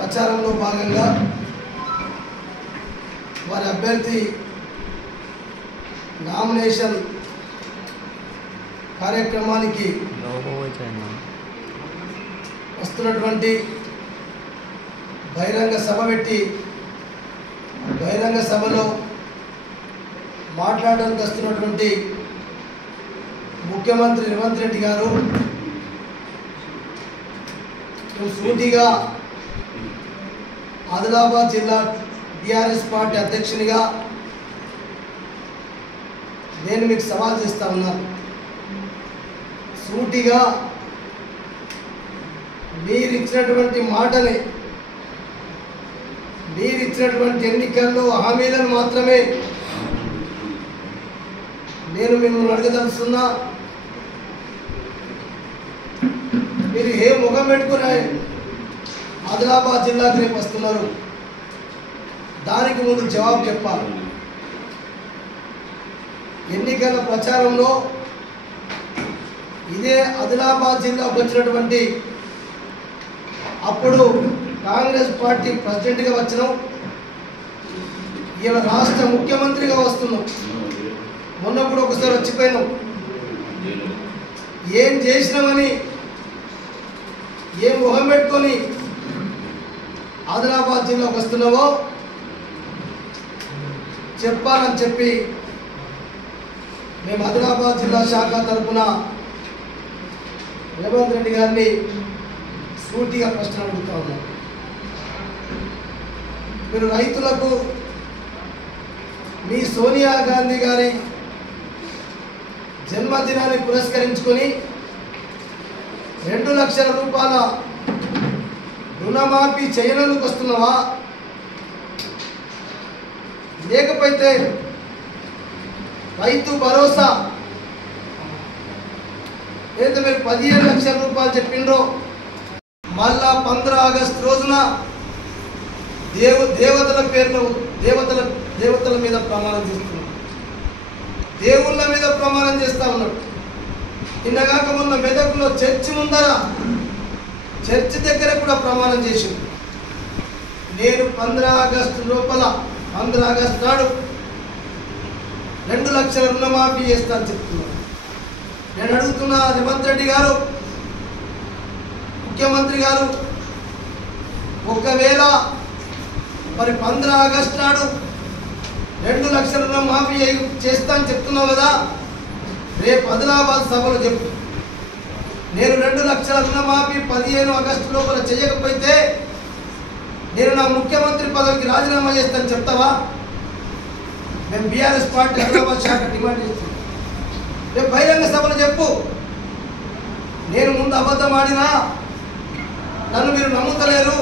ప్రచారంలో భాగంగా వారి అభ్యర్థి నామినేషన్ కార్యక్రమానికి వస్తున్నటువంటి బహిరంగ సభ పెట్టి బహిరంగ సభలో మాట్లాడడానికి వస్తున్నటువంటి ముఖ్యమంత్రి రేవంత్ రెడ్డి గారు సూటిగా ఆదిలాబాద్ జిల్లా టీఆర్ఎస్ పార్టీ అధ్యక్షునిగా నేను మీకు సవాల్ చేస్తా ఉన్నాను. సూటిగా మీరు ఇచ్చినటువంటి మాటని, మీరు ఇచ్చినటువంటి ఎన్నికల్లో హామీలను మాత్రమే నేను మిమ్మల్ని అడగదలుస్తున్నా. మీరు ఏ ముఖం పెట్టుకుని ఆదిలాబాద్ జిల్లాకు రేపు వస్తున్నారు? దానికి ముందు జవాబు చెప్పాలి. ఎన్నికల ప్రచారంలో ఇదే ఆదిలాబాద్ జిల్లాకు వచ్చినటువంటి అప్పుడు కాంగ్రెస్ పార్టీ ప్రెసిడెంట్గా వచ్చినాం, ఇలా రాష్ట్ర ముఖ్యమంత్రిగా వస్తున్నాం. మొన్నప్పుడు ఒకసారి వచ్చిపోయినాం. ఏం చేసినామని ఏం మొహం పెట్టుకొని ఆదిలాబాద్ జిల్లాకు వస్తున్నావో చెప్పాలని చెప్పి మేము ఆదిలాబాద్ జిల్లా శాఖ తరఫున రేవంత్ రెడ్డి గారిని సూటిగా ప్రశ్న అడుగుతా ఉన్నాం. మీరు రైతులకు మీ సోనియా గాంధీ గారి జన్మదినాన్ని పురస్కరించుకొని 2 లక్షల రూపాయల రుణమాఫీ చేయనందుకు వస్తున్నావా? లేకపోతే రైతు భరోసా ఏదైతే మీరు 15 లక్షల రూపాయలు చెప్పిండ్రో మళ్ళా 15 ఆగస్టు రోజున దేవతల పేరులో దేవతల మీద ప్రమాణం చేస్తున్నాడు, దేవుళ్ళ మీద ప్రమాణం చేస్తా ఉన్నాడు. నిన్నగాక మొన్న మెదక్లో చర్చి ముందర చర్చి దగ్గర కూడా ప్రమాణం చేసింది. నేను 15 ఆగస్టు లోపల 15 ఆగస్టు నాడు 2 లక్షల రుణమాఫీ చేస్తాను చెప్తున్నాను. నేను అడుగుతున్నా రేవంత్ రెడ్డి గారు, ముఖ్యమంత్రి గారు, ఒకవేళ మరి 15 ఆగస్టు నాడు 2 లక్షల రుణమాఫీ చేస్తాను చెప్తున్నావు కదా, రేపు ఆదిలాబాద్ సభలో చెప్పు. నేను 2 లక్షల రుణమాఫీ 15 ఆగస్టు లోపల చేయకపోతే నేను నా ముఖ్యమంత్రి పదవికి రాజీనామా చేస్తాను చెప్తావా? మేము బీఆర్ఎస్ పార్టీ ఆదిలాబాద్ శాఖ డిమాండ్ చేస్తున్నాం. రేపు బహిరంగ సభలో చెప్పు. నేను ముందు అబద్ధం ఆడినా నన్ను మీరు నమ్ముతలేరు.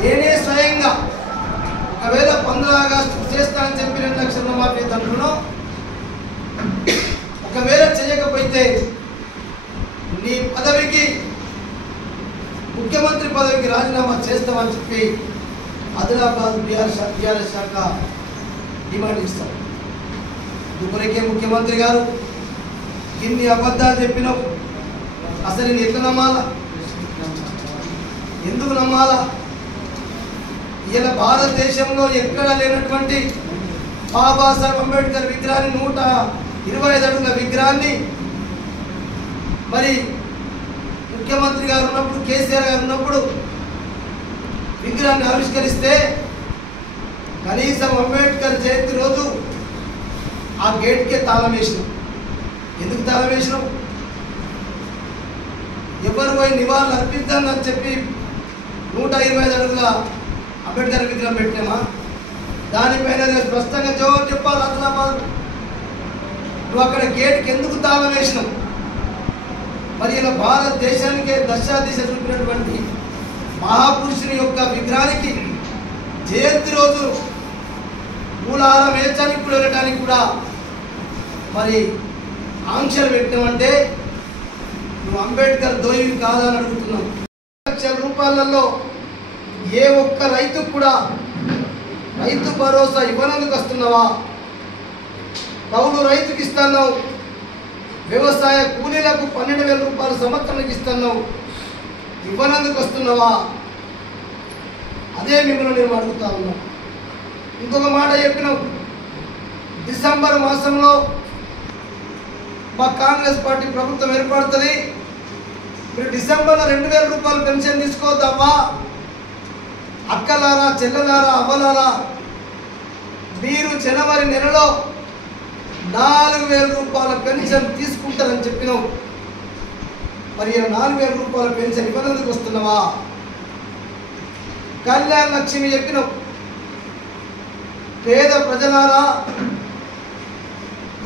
నేనే స్వయంగా ఒకవేళ 15 ఆగస్టు చేస్తానని చెప్పి 2 లక్షల రుణమాఫీ తండ్రును ఒకవేళ చేయకపోతే నీ పదవికి ముఖ్యమంత్రి పదవికి రాజీనామా చేస్తామని చెప్పి ఆదిలాబాద్ బీఆర్ఎస్ శాఖ డిమాండ్ ఇస్తాం. ఇప్పటికే ముఖ్యమంత్రి గారు ఇన్ని అబద్ధాలు చెప్పినావు, అసలు నేను ఎట్లా నమ్మాలా? ఎందుకు నమ్మాలా? ఇలా భారతదేశంలో ఎక్కడ లేనటువంటి బాబాసాహెబ్ అంబేద్కర్ విగ్రహాన్ని 125 అడుగుల విగ్రహాన్ని మరి ముఖ్యమంత్రి గారు ఉన్నప్పుడు, కేసీఆర్ గారు ఉన్నప్పుడు విగ్రహాన్ని ఆవిష్కరిస్తే కనీసం అంబేద్కర్ జయంతి రోజు ఆ గేట్కే తాళం వేసినాం. ఎందుకు తాళం వేసినాం? ఎవరు పోయి నివాళులు అర్పిద్దామని చెప్పి 125 అడుగుల అంబేద్కర్ విగ్రహం పెట్టామా? దానిపైన స్పష్టంగా జవాబు చెప్పాలి. ఆదిలాబాద్ నువ్వు అక్కడ గేట్కి ఎందుకు తాళం వేసినావు? మరి ఇలా భారతదేశానికే దశాదిశ చూపినటువంటి మహాపురుషుని యొక్క విగ్రహానికి జయంతి రోజు మూలాహారం వేయడానికి కూడా వెళ్ళడానికి కూడా మరి ఆంక్షలు పెట్టామంటే నువ్వు అంబేద్కర్ దోయివి కాదని అడుగుతున్నావు. 2 లక్షల రూపాయలలో ఏ ఒక్క రైతుకు కూడా రైతు భరోసా ఇవ్వనందుకు వస్తున్నావా? కౌలు రైతుకి ఇస్తున్నావు, వ్యవసాయ కూలీలకు 12,000 రూపాయలు సంవత్సరానికి ఇస్తున్నావు, ఇవ్వనందుకు వస్తున్నావా? అదే మిమ్మల్ని నేను అడుగుతా ఉన్నాను. ఇంకొక మాట చెప్పినాం, డిసెంబర్ మాసంలో మా కాంగ్రెస్ పార్టీ ప్రభుత్వం ఏర్పడుతుంది, మీరు డిసెంబర్లో 2000 రూపాయలు పెన్షన్ తీసుకోవద్దమ్మా. అక్కలారా, చెల్లెలారా, అవ్వలారా, మీరు జనవరి నెలలో 4000 రూపాయల పెన్షన్ తీసుకుంటారని చెప్పినావు. మరి 4000 రూపాయల పెన్షన్ ఇవ్వనందుకు వస్తున్నావా? కళ్యాణ లక్ష్మి చెప్పినావు. పేద ప్రజలారా,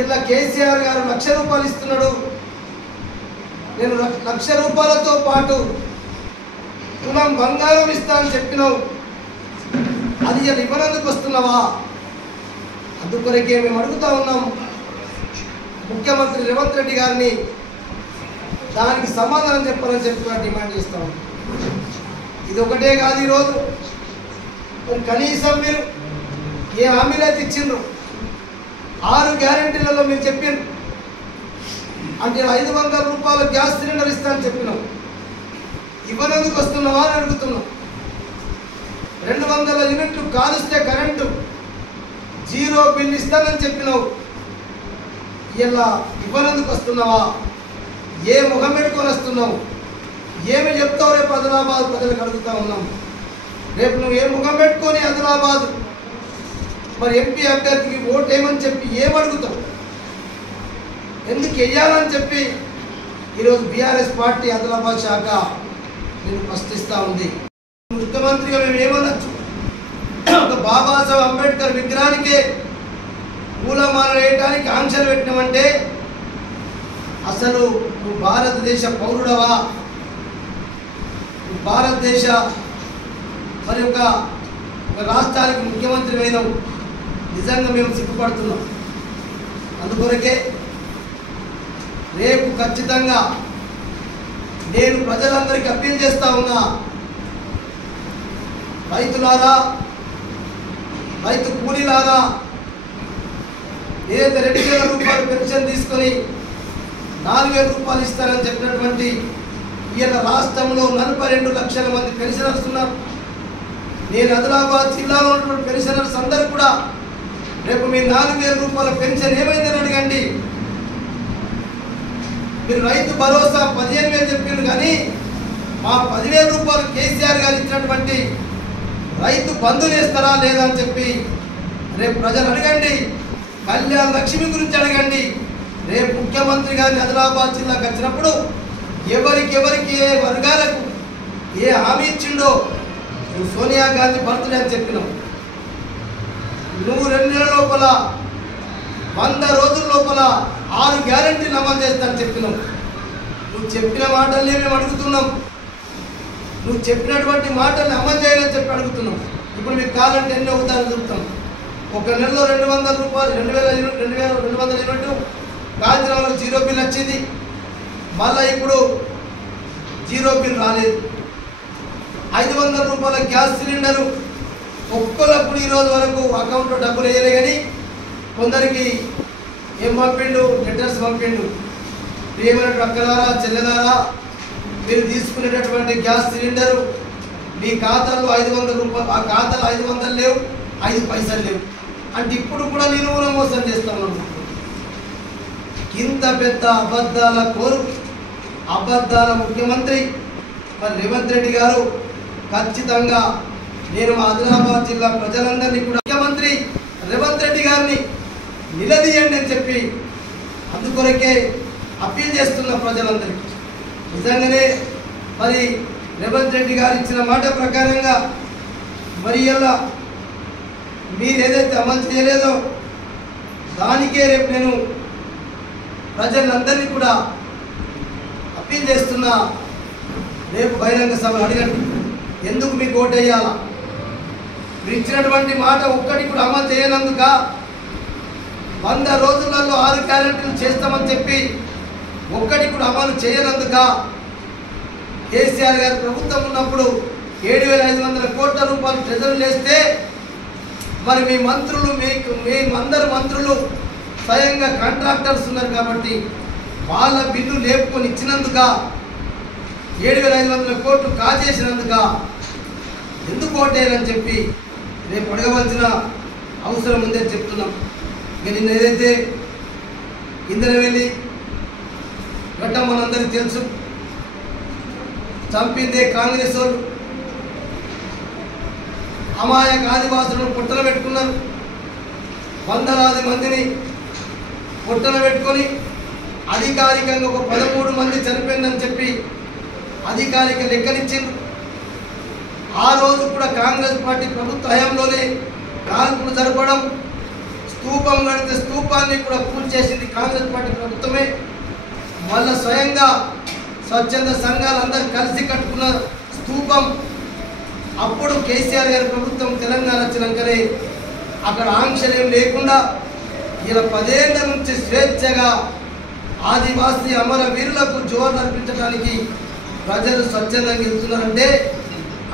ఇలా కేసీఆర్ గారు 1,00,000 రూపాయలు ఇస్తున్నాడు, నేను 1,00,000 రూపాయలతో పాటు తులం బంగారం ఇస్తా అని చెప్పినావు. అది ఇలా ఇవ్వనందుకు వస్తున్నావా? అందుకొరకే మేము అడుగుతా ఉన్నాం ముఖ్యమంత్రి రేవంత్ రెడ్డి గారిని, దానికి సమాధానం చెప్పాలని చెప్పి డిమాండ్ చేస్తాం. ఇది ఒకటే కాదు, ఈరోజు కనీసం మీరు ఏ హామీలు అయితే ఇచ్చిండ్రు, 6 గ్యారెంటీలలో మీరు చెప్పారు. అంటే 500 రూపాయల గ్యాస్ సిలిండర్ ఇస్తా అని చెప్పినాం, ఇవ్వనందుకు వస్తున్నావా అని అడుగుతున్నాం. 200 యూనిట్లు కాలుస్తే కరెంటు 0 బిల్ ఇస్తానని చెప్పినావు, ఇలా ఇవ్వనందుకు వస్తున్నావా? ఏ ముఖం పెట్టుకొని వస్తున్నావు? ఏమి చెప్తావు? రేపు ఆదిలాబాద్ ప్రజలకు అడుగుతా ఉన్నాం. రేపు నువ్వు ఏ ముఖం పెట్టుకొని ఆదిలాబాద్ మరి ఎంపీ అభ్యర్థికి ఓటు ఏమని చెప్పి ఏమడుగుతావు? ఎందుకు వెయ్యాలని చెప్పి ఈరోజు బీఆర్ఎస్ పార్టీ ఆదిలాబాద్ శాఖ నేను ప్రశ్నిస్తూ ఉంది. ముఖ్యమంత్రిగా మేము ఏమనొచ్చు? ఒక బాబాసాహెబ్ అంబేద్కర్ విగ్రహానికే పూలమాల వేయడానికి ఆంక్షలు పెట్టినామంటే అసలు నువ్వు భారతదేశ పౌరుడవా? భారతదేశ మరి ఒక రాష్ట్రానికి ముఖ్యమంత్రి అయినావు. నిజంగా మేము సిగ్గుపడుతున్నాం. అందుకొరకే రేపు ఖచ్చితంగా నేను ప్రజలందరికీ అప్పీల్ చేస్తా ఉన్నా, రైతులారా, రైతు కూలీలారా, ఏదైతే 2000 రూపాయలు పెన్షన్ తీసుకొని 4000 రూపాయలు ఇస్తారని చెప్పినటువంటి ఈయన రాష్ట్రంలో 42 లక్షల మంది పెన్షనర్స్ ఉన్నారు. నేను ఆదిలాబాద్ జిల్లాలో ఉన్నటువంటి పెన్షనర్స్ అందరూ కూడా రేపు మీ 4000 రూపాయల పెన్షన్ ఏమైందని అడగండి. మీరు రైతు భరోసా 15,000 చెప్పారు, కానీ మా 10,000 రూపాయలు కేసీఆర్ గారు ఇచ్చినటువంటి రైతు బంధు వేస్తారా లేదా అని చెప్పి రేపు ప్రజలు అడగండి. కళ్యాణ లక్ష్మి గురించి అడగండి. రేపు ముఖ్యమంత్రి గారిని ఆదిలాబాద్ జిల్లాకు వచ్చినప్పుడు ఎవరికి ఏ వర్గాలకు ఏ హామీ ఇచ్చిండో, నువ్వు సోనియా గాంధీ బర్త్డే అని చెప్పినావు, నువ్వు 2 నెలల లోపల 100 రోజుల లోపల 6 గ్యారెంటీలు అమలు చేస్తానని చెప్పినావు. నువ్వు చెప్పిన మాటల్ని మేము అడుగుతున్నాం. నువ్వు చెప్పినటువంటి మాటల్ని అమలు చేయాలని చెప్పి అడుగుతున్నాం. ఇప్పుడు మీకు కావాలంటే ఎన్నో ఉదాహరణలు చెప్తాం. ఒక నెలలో 200 రూపాయలు 2200 యూనిట్లు కాంచనాలకు 0 బిల్ వచ్చింది. మళ్ళీ ఇప్పుడు 0 బిల్ రాలేదు. 500 రూపాయల గ్యాస్ సిలిండరు ఒక్కలప్పుడు ఈరోజు వరకు అకౌంట్లో డబ్బులు వేయలే, కానీ కొందరికి ఏం పంపిండు, లెటర్స్ పంపిండు. ప్రియమైన అక్కలారా, చెల్లెలారా, మీరు తీసుకునేటటువంటి గ్యాస్ సిలిండరు మీ ఖాతాలో 500 రూపాయలు, ఆ ఖాతాలో 500 లేవు, 5 పైసలు లేవు అంటే ఇప్పుడు కూడా నేను మోసం చేస్తున్నాను. ఇంత పెద్ద అబద్ధాల కోరు, అబద్ధాల ముఖ్యమంత్రి మరి రేవంత్ రెడ్డి గారు, ఖచ్చితంగా నేను ఆదిలాబాద్ జిల్లా ప్రజలందరినీ కూడా ముఖ్యమంత్రి రేవంత్ రెడ్డి గారిని నిలదీయండి అని చెప్పి అందుకొరకే అప్పీల్ చేస్తున్న ప్రజలందరికీ. నిజంగానే మరి రేవంత్ రెడ్డి గారు ఇచ్చిన మాట ప్రకారంగా మరి ఇలా మీరు ఏదైతే అమలు చేయలేదో దానికే రేపు నేను ప్రజలందరినీ కూడా అప్పీల్ చేస్తున్నా. రేపు బహిరంగ సభలు అడగండి, ఎందుకు మీకు ఓటు వేయాలా? మీరు ఇచ్చినటువంటి మాట ఒక్కటి కూడా అమలు చేయనందుక, 100 రోజులలో 6 గ్యారెంటీలు చేస్తామని చెప్పి ఒక్కటి కూడా అమలు చేయనందుక, కేసీఆర్ గారి ప్రభుత్వం ఉన్నప్పుడు 7,500 కోట్ల రూపాయలు ట్రెజరీలు వేస్తే మరి మీ మంత్రులు మీ అందరు మంత్రులు స్వయంగా కాంట్రాక్టర్స్ ఉన్నారు కాబట్టి వాళ్ళ బిల్లు లేపుకొని ఇచ్చినందుక 7,500 కోట్లు కాజేసినందుక ఎందుకు కోటేనని చెప్పి రేపు అడగవలసిన అవసరం ఉందని చెప్తున్నాం. ఇక నిన్న ఏదైతే ఇంద్రవెల్లి ఘట్టం మనందరికీ తెలుసు, చంపిందే కాంగ్రెస్ వాళ్ళు. అమాయక ఆదివాసులను పుట్టన పెట్టుకున్నారు. వందలాది మందిని పుట్టన పెట్టుకొని అధికారికంగా ఒక 13 మంది చనిపోయిందని చెప్పి అధికారిక లెక్కనిచ్చింది. ఆ రోజు కూడా కాంగ్రెస్ పార్టీ ప్రభుత్వ హయాంలోనే కాల్పులు జరపడం, స్తూపం కడితే స్తూపాన్ని కూడా కూల్చేసింది కాంగ్రెస్ పార్టీ ప్రభుత్వమే. మళ్ళా స్వయంగా స్వచ్ఛంద సంఘాలందరూ కలిసి కట్టుకున్న స్తూపం. అప్పుడు కేసీఆర్ గారి ప్రభుత్వం తెలంగాణ వచ్చినాకనే అక్కడ ఆంక్షలు ఏం లేకుండా ఇలా 10 ఏళ్ల నుంచి స్వేచ్ఛగా ఆదివాసీ అమర వీరులకు జోరు అర్పించడానికి ప్రజలు స్వచ్ఛందంగా వెళ్తున్నారంటే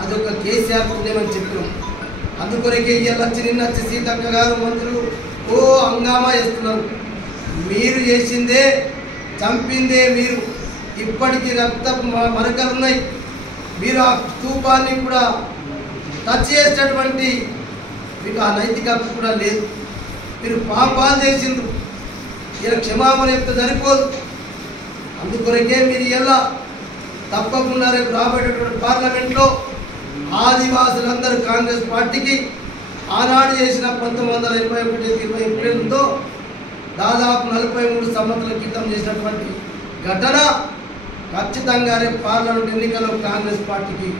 అదొక కేసీఆర్ పుణ్యమని చెప్పాం. అందుకొరకే ఇవాళ నిన్న సీతక్క గారు మంత్రులు హంగామా చేస్తున్నారు. మీరు చేసిందే, చంపిందే మీరు. ఇప్పటికీ రక్త మరకలు ఉన్నాయి. మీరు ఆ స్తూపాన్ని కూడా టచ్ చేసేటటువంటి మీకు ఆ నైతిక హక్కు కూడా లేదు. మీరు పాపాలు చేసిండ్రు. ఇలా క్షమాపణ చెప్తే సరిపోదు. అందుకొరకే మీరు ఇలా తప్పకుండా రేపు రాబోయేటటువంటి పార్లమెంట్లో ఆదివాసులందరూ కాంగ్రెస్ పార్టీకి ఆనాడు చేసిన 1921 ఏప్రిల్తో దాదాపు 43 సంవత్సరాల క్రితం చేసినటువంటి ఘటన ఖచ్చితంగా రేపు పార్లమెంట్ ఎన్నికల్లో కాంగ్రెస్ పార్టీకి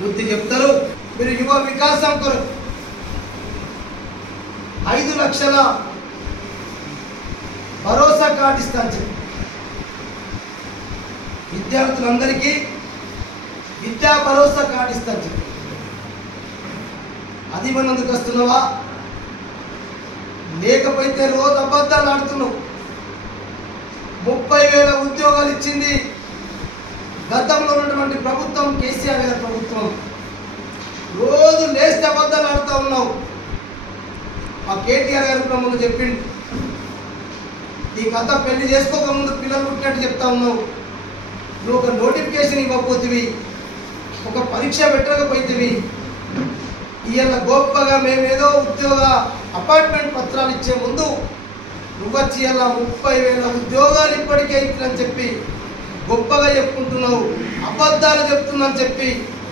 బుద్ధి చెప్తారు. మీరు యువ వికాసం కొరకు 5 లక్షల భరోసా కార్డు ఇస్తాను చెప్పి విద్యార్థులందరికీ విద్యా భరోసా కార్డు ఇస్తాను చెప్పి అది మనందుకు వస్తున్నావా? లేకపోతే రోజు అబద్ధాలు ఆడుతున్నావు. 30,000 ఉద్యోగాలు ఇచ్చింది గతంలో ఉన్నటువంటి ప్రభుత్వం, కేసీఆర్ గారి ప్రభుత్వం. రోజు లేస్తే అబద్ధాలు ఆడుతూ ఉన్నావు. ఆ కేటీఆర్ గారు కూడా ముందు చెప్పిండు, నీ కథ పెళ్లి చేసుకోకముందు పిల్లలు పుట్టినట్టు చెప్తా ఉన్నావు. నువ్వు ఒక నోటిఫికేషన్ ఇవ్వకపోతేవి, ఒక పరీక్ష పెట్టకపోతేవి, ఇవాళ గొప్పగా మేమేదో ఉద్యోగ అపాయింట్మెంట్ పత్రాలు ఇచ్చే ముందు నువ్వు వచ్చి ఇలా 30,000 ఉద్యోగాలు ఇప్పటికే ఇట్లని చెప్పి గొప్పగా చెప్పుకుంటున్నావు. అబద్ధాలు చెప్తున్నావు చెప్పి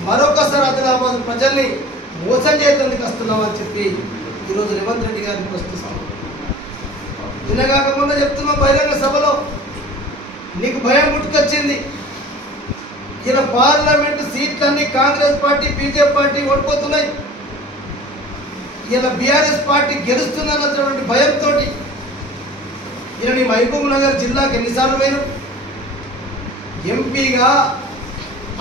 మరొకసారి ఆదిలాబాద్ ప్రజల్ని మోసం చేయడానికి వస్తున్నావు అని చెప్పి ఈరోజు రేవంత్ రెడ్డి గారిని ప్రశ్నిస్తాం. నిన్నగాక మొన్న చెప్తున్నావు బహిరంగ సభలో, నీకు భయం పుట్టుకొచ్చింది. ఇలా పార్లమెంటు సీట్లన్నీ కాంగ్రెస్ పార్టీ, బీజేపీ పార్టీ ఓడిపోతున్నాయి. ఇలా బీఆర్ఎస్ పార్టీ గెలుస్తుందన్నటువంటి భయంతో ఇలా నీ మహబూబ్ నగర్ జిల్లాకి ఎన్నిసార్లు పోయినావు? ఎంపీగా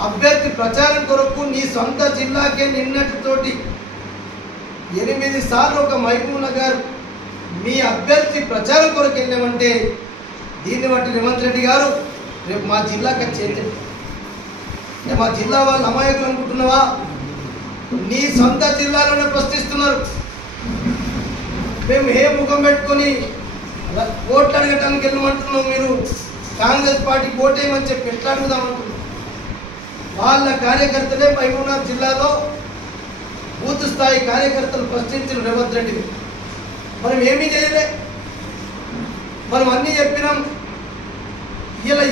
అభ్యర్థి ప్రచారం కొరకు నీ సొంత జిల్లాకే నిన్నటితోటి 8 సార్లు ఒక మహబూబ్ నగర్ మీ అభ్యర్థి ప్రచారం కొరకు వెళ్ళామంటే దీన్ని బట్టి రేవంత్ రెడ్డి గారు రేపు మా జిల్లాకి చేయండి. మా జిల్లా వాళ్ళు అమాయకులు అనుకుంటున్నావా? నీ సొంత జిల్లాలోనే ప్రశ్నిస్తున్నారు. మేము ఏ ముఖం పెట్టుకొని ఓట్లు అడగటానికి వెళ్ళమంటున్నాం, మీరు కాంగ్రెస్ పార్టీకి ఓటేయమని చెప్పి ఎట్లా అడుగుదామంటున్నాం? వాళ్ళ కార్యకర్తలే మహబూబ్నగర్ జిల్లాలో బూత్ స్థాయి కార్యకర్తలు ప్రశ్నించిన రేవంత్ రెడ్డి. మనం ఏమీ చేయలే, మనం అన్నీ చెప్పినాం. ఇలా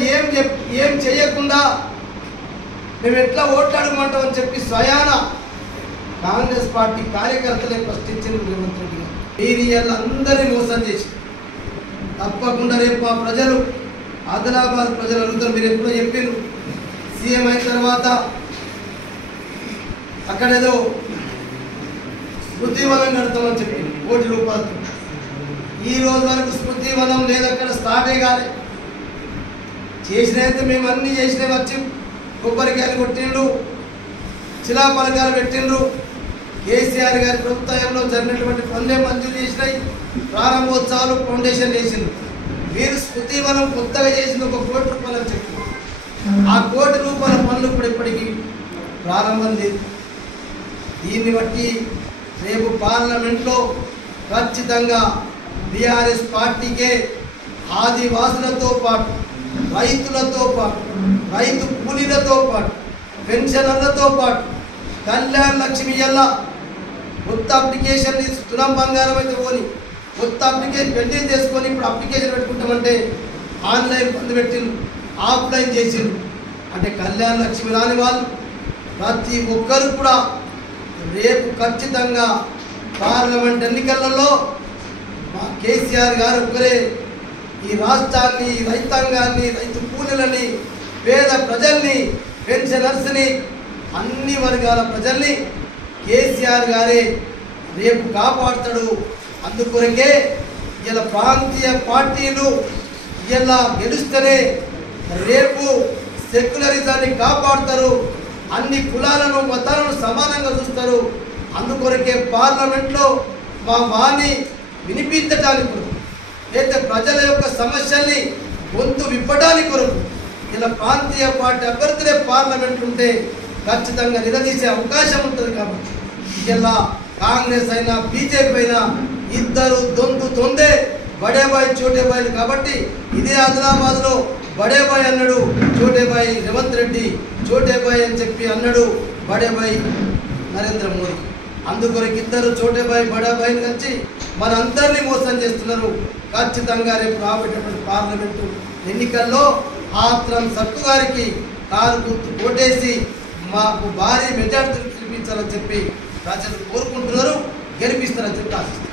ఏం చేయకుండా మేము ఎట్లా ఓట్లు అడగమంటామని చెప్పి స్వయాన కాంగ్రెస్ పార్టీ కార్యకర్తలే ప్రశ్నించిన రేవంత్ రెడ్డి గారు. మీరు ఇలా అందరినీ మోసం చేసి తప్పకుండా రేపు మా ప్రజలు, ఆదిలాబాద్ ప్రజలు అడుగుతారు. మీరు ఎప్పుడో చెప్పారు సీఎం అయిన తర్వాత అక్కడేదో స్మృతివనం కడతామని చెప్పి ₹1 కోటి. ఈ రోజు వరకు స్మృతివనం లేదు, అక్కడ స్టార్టే కాలే. చేసినైతే మేము అన్నీ చేసినవి వచ్చి కొబ్బరికాయలు కొట్టిండ్రు, శిలాపలకాలు పెట్టిండ్రు. కేసీఆర్ గారి ప్రభుత్వంలో జరిగినటువంటి పనులే మంజూరు చేసినాయి. ప్రారంభోత్సవాలు ఫౌండేషన్ వేసిండ్రు. మీరు స్మృతివనం కొత్తగా చేసింది ₹1 కోటి అని చెప్పి ఆ ₹1 కోటి పనులు ఇప్పుడు ఇప్పటికీ ప్రారంభం లేదు. దీన్ని బట్టి రేపు పార్లమెంట్లో ఖచ్చితంగా బీఆర్ఎస్ పార్టీకే ఆదివాసులతో పాటు, రైతులతో పాటు, రైతు కూలీలతో పాటు, పెన్షనర్లతో పాటు కళ్యాణ్ లక్ష్మి ఎలా కొత్త అప్లికేషన్ తులం బంగారం అయితే పోని కొత్త అప్లికేషన్ పెండింగ్ చేసుకొని ఇప్పుడు అప్లికేషన్ పెట్టుకుంటామంటే ఆన్లైన్ బంద్ పెట్టిండు, ఆఫ్లైన్ చేసిండు. అంటే కళ్యాణ్ లక్ష్మి రాని వాళ్ళు ప్రతి ఒక్కరు కూడా రేపు ఖచ్చితంగా పార్లమెంట్ ఎన్నికలలో మా కేసీఆర్ గారు ఒక్కరే ఈ రాష్ట్రాన్ని, రైతాంగాన్ని, రైతు కూలీలని, పేద ప్రజల్ని, పెన్షనర్స్ని, అన్ని వర్గాల ప్రజల్ని కేసీఆర్ గారే రేపు కాపాడుతాడు. అందుకొరకే ఇలా ప్రాంతీయ పార్టీలు ఇలా గెలుస్తేనే రేపు సెక్యులరిజాన్ని కాపాడుతారు, అన్ని కులాలను మతాలను సమానంగా చూస్తారు. అందుకొరకే పార్లమెంట్లో మా వాణి వినిపించడానికి కొరకు, అయితే ప్రజల యొక్క సమస్యల్ని గొంతు విప్పడానికి కొరకు ఇలా ప్రాంతీయ పార్టీ అభ్యర్థులే పార్లమెంట్ ఉంటే ఖచ్చితంగా నిలదీసే అవకాశం ఉంటుంది. కాబట్టి ఇలా కాంగ్రెస్ అయినా బీజేపీ అయినా ఇద్దరు దొందే బడేబాయ్ చోటేబాయ్. కాబట్టి ఇదే ఆదిలాబాద్లో బడేబాయ్ అన్నాడు చోటేబాయ్ రేవంత్ రెడ్డి, చోటేబాయ్ అని చెప్పి అన్నాడు బడేబాయ్ నరేంద్ర మోదీ. అందుకొరకు ఇద్దరు చోటేబాయ్ బడేబాయ్ని కలిసి మనందరినీ మోసం చేస్తున్నారు. ఖచ్చితంగా రేపు రాబోయేటువంటి పార్లమెంటు ఎన్నికల్లో ఆత్రం సక్కు గారికి కారు గుర్తు ఓటేసి మాకు భారీ మెజార్టీ గెలిపించాలని చెప్పి ప్రజలు కోరుకుంటున్నారు, గెలిపిస్తారని చెప్పి ఆశిస్తున్నారు.